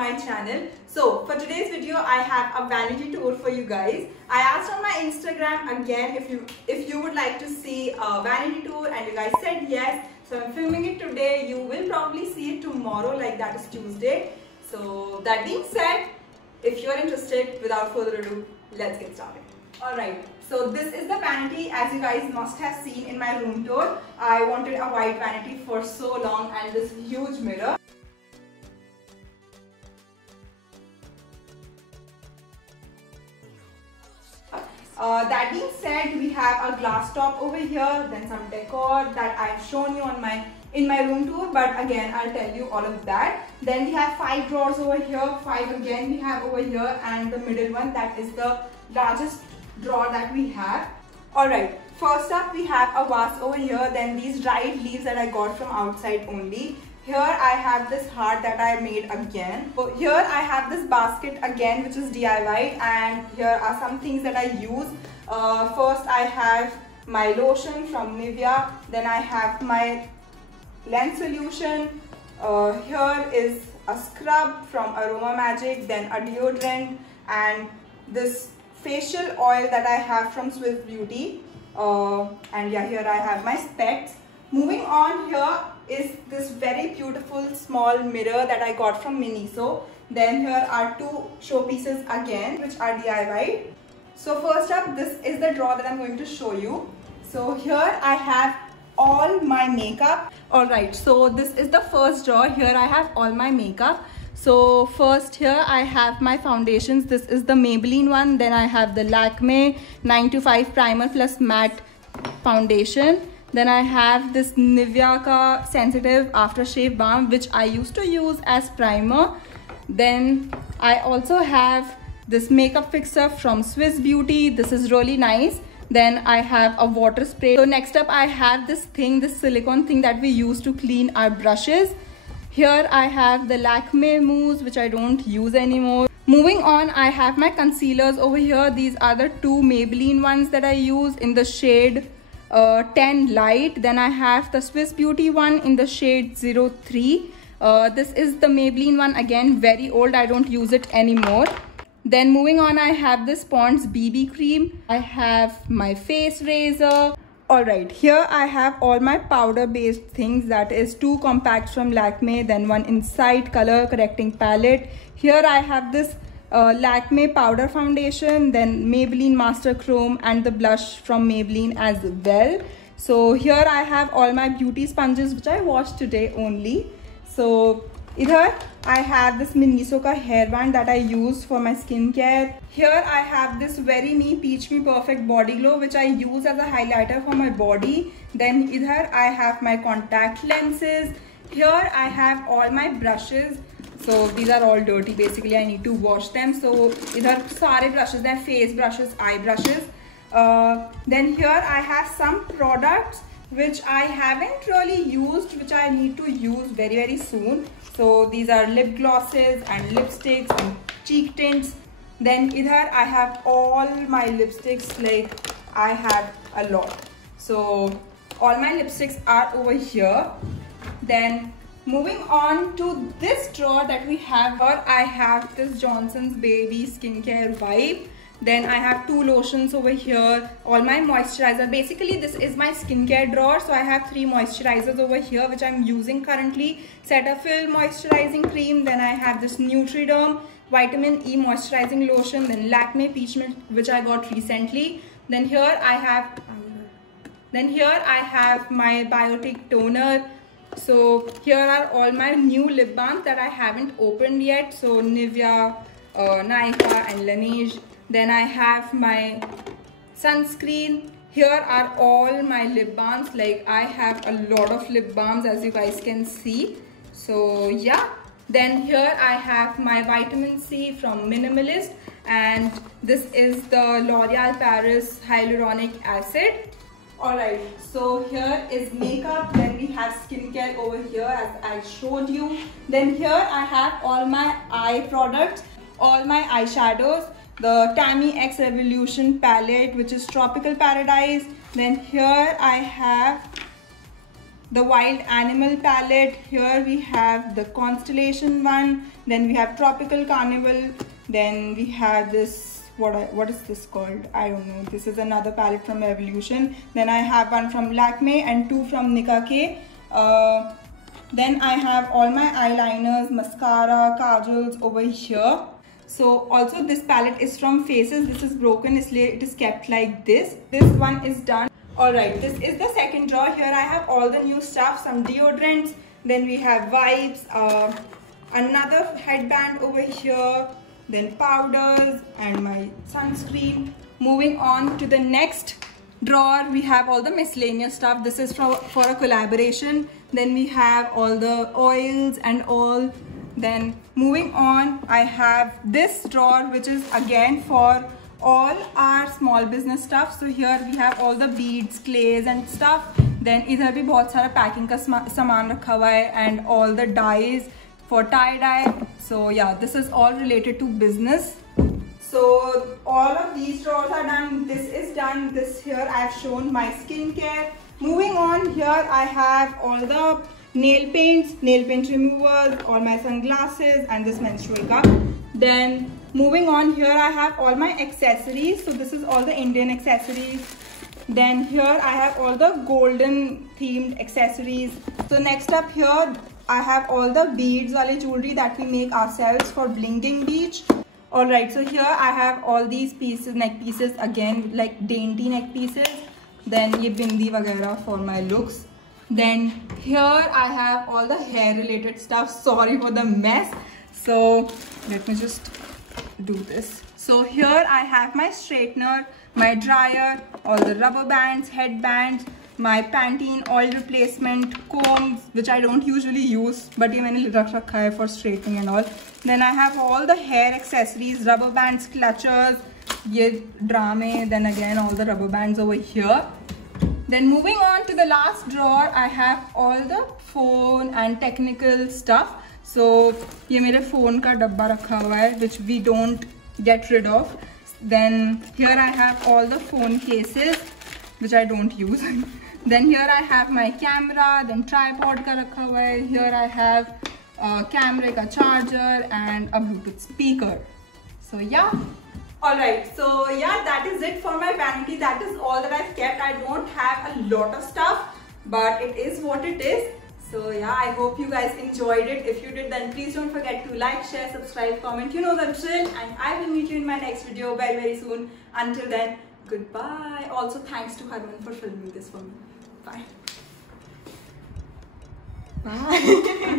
my channel. So for today's video I have a vanity tour for you guys. I asked on my Instagram again if you would like to see a vanity tour, and you guys said yes. So I'm filming it today. You will probably see it tomorrow, like that is Tuesday. So that being said, if you're interested, without further ado, let's get started. Alright, so this is the vanity. As you guys must have seen in my room tour, I wanted a white vanity for so long, and this huge mirror. That being said, we have a glass top over here, then some decor that I've shown you on in my room tour, but again I'll tell you all of that. Then we have 5 drawers over here, 5 again we have over here, and the middle one, that is the largest drawer that we have. Alright, first up we have a vase over here, then these dried leaves that I got from outside only. Here I have this heart that I made again. So here I have this basket again, which is DIY, and here are some things that I use. First I have my lotion from Nivea, then I have my lens solution. Here is a scrub from Aroma Magic, then a deodorant, and this facial oil that I have from Swiss Beauty. And yeah, here I have my specs. Moving on, here is this very beautiful small mirror that I got from Miniso. Then here are 2 showpieces again, which are DIY. So first up, this is the drawer that I'm going to show you. So here I have all my makeup. Alright, so this is the first drawer. Here I have all my makeup. So first here I have my foundations. This is the Maybelline one. Then I have the Lakme 925 Primer Plus Matte Foundation. Then I have this Nivea Ka Sensitive Aftershave Balm, which I used to use as primer. Then I also have this makeup fixer from Swiss Beauty. This is really nice. Then I have a water spray. So next up I have this silicone thing that we use to clean our brushes. Here I have the Lakme mousse, which I don't use anymore. Moving on, I have my concealers over here. These are the 2 Maybelline ones that I use in the shade 10 light. Then I have the Swiss Beauty one in the shade 03. This is the Maybelline one, again very old, I don't use it anymore. Then moving on, I have this Pond's BB cream. I have my face razor. Alright, here I have all my powder based things, that is 2 compacts from Lakme, then 1 Insight color correcting palette. Here I have this Lakme powder foundation, then Maybelline Master Chrome, and the blush from Maybelline as well. So here I have all my beauty sponges, which I washed today only. So here I have this Miniso ka hairband that I use for my skincare. Here I have this Very Me Peach Me Perfect Body Glow, which I use as a highlighter for my body. Then here I have my contact lenses. Here I have all my brushes. So these are all dirty, basically I need to wash them. So idhar sare brushes, they are face brushes, eye brushes. Then here I have some products which I haven't really used, which I need to use very soon. So these are lip glosses and lipsticks and cheek tints. Then idhar I have all my lipsticks, like I have a lot. So all my lipsticks are over here. Then moving on to this drawer that we have here, I have this Johnson's Baby Skincare Vibe. Then I have 2 lotions over here, all my moisturizer. Basically this is my skincare drawer. So I have 3 moisturizers over here, which I'm using currently. Cetaphil moisturizing cream. Then I have this Nutriderm Vitamin E moisturizing lotion. Then Lakme Peach Mint, which I got recently. Then here I have my Biotic toner. So here are all my new lip balms that I haven't opened yet. So Nivea, Nykaa and Laneige. Then I have my sunscreen. Here are all my lip balms. Like I have a lot of lip balms, as you guys can see. So yeah. Then here I have my vitamin C from Minimalist, and this is the L'Oreal Paris Hyaluronic Acid. Alright, so here is makeup. Then we have skincare over here, as I showed you. Then here I have all my eye products, all my eyeshadows. The Tammy X Revolution palette, which is Tropical Paradise. Then here I have the wild animal palette. Here we have the constellation one. Then we have tropical carnival. Then we have this, what is this called? I don't know. This is another palette from Revolution. Then I have one from Lakme and two from Nika K. Then I have all my eyeliners, mascara, kajals over here. So also this palette is from Faces. This is broken, it is kept like this. This one is done. Alright, this is the second drawer. Here I have all the new stuff, some deodorants. Then we have wipes, another headband over here. Then powders and my sunscreen. Moving on to the next drawer, we have all the miscellaneous stuff. This is for a collaboration. Then we have all the oils and all. Then moving on, I have this drawer which is again for all our small business stuff. So here we have all the beads, clays and stuff. Then इधर भी बहुत सारा packing का सामान रखा हुआ है and all the dyes for tie-dye. So yeah, this is all related to business. So all of these drawers are done. This is done. This here I have shown my skincare. Moving on, here I have all the nail paints, nail paint removers, all my sunglasses and this menstrual cup. Then moving on, here I have all my accessories. So this is all the Indian accessories. Then here I have all the golden themed accessories. So next up here I have all the beads wale jewelry that we make ourselves for Blinging Beach. Alright, so here I have all these pieces, neck pieces again, like dainty neck pieces. Then ye bindi vagera for my looks. Then here I have all the hair related stuff. Sorry for the mess. So let me just do this. So here I have my straightener, my dryer, all the rubber bands, headbands, my Pantene oil replacement, combs which I don't usually use, but ye maine rakh rakha hai for straightening and all. Then I have all the hair accessories, rubber bands, clutchers, ye drame, then again all the rubber bands over here. Then moving on to the last drawer, I have all the phone and technical stuff. So ye mere phone ka dabba rakha hua hai, which we don't get rid of. Then here I have all the phone cases which I don't use. Then here I have my camera, then tripod ka rakha hua hai. Here I have camera ka charger and a Bluetooth speaker. So yeah. Alright, so yeah, that is it for my vanity. That is all that I've kept. I don't have a lot of stuff, but it is what it is. So yeah, I hope you guys enjoyed it. If you did, then please don't forget to like, share, subscribe, comment. You know the drill, and I will meet you in my next video very soon. Until then, goodbye. Also, thanks to Harman for filming this for me. Bye. Bye.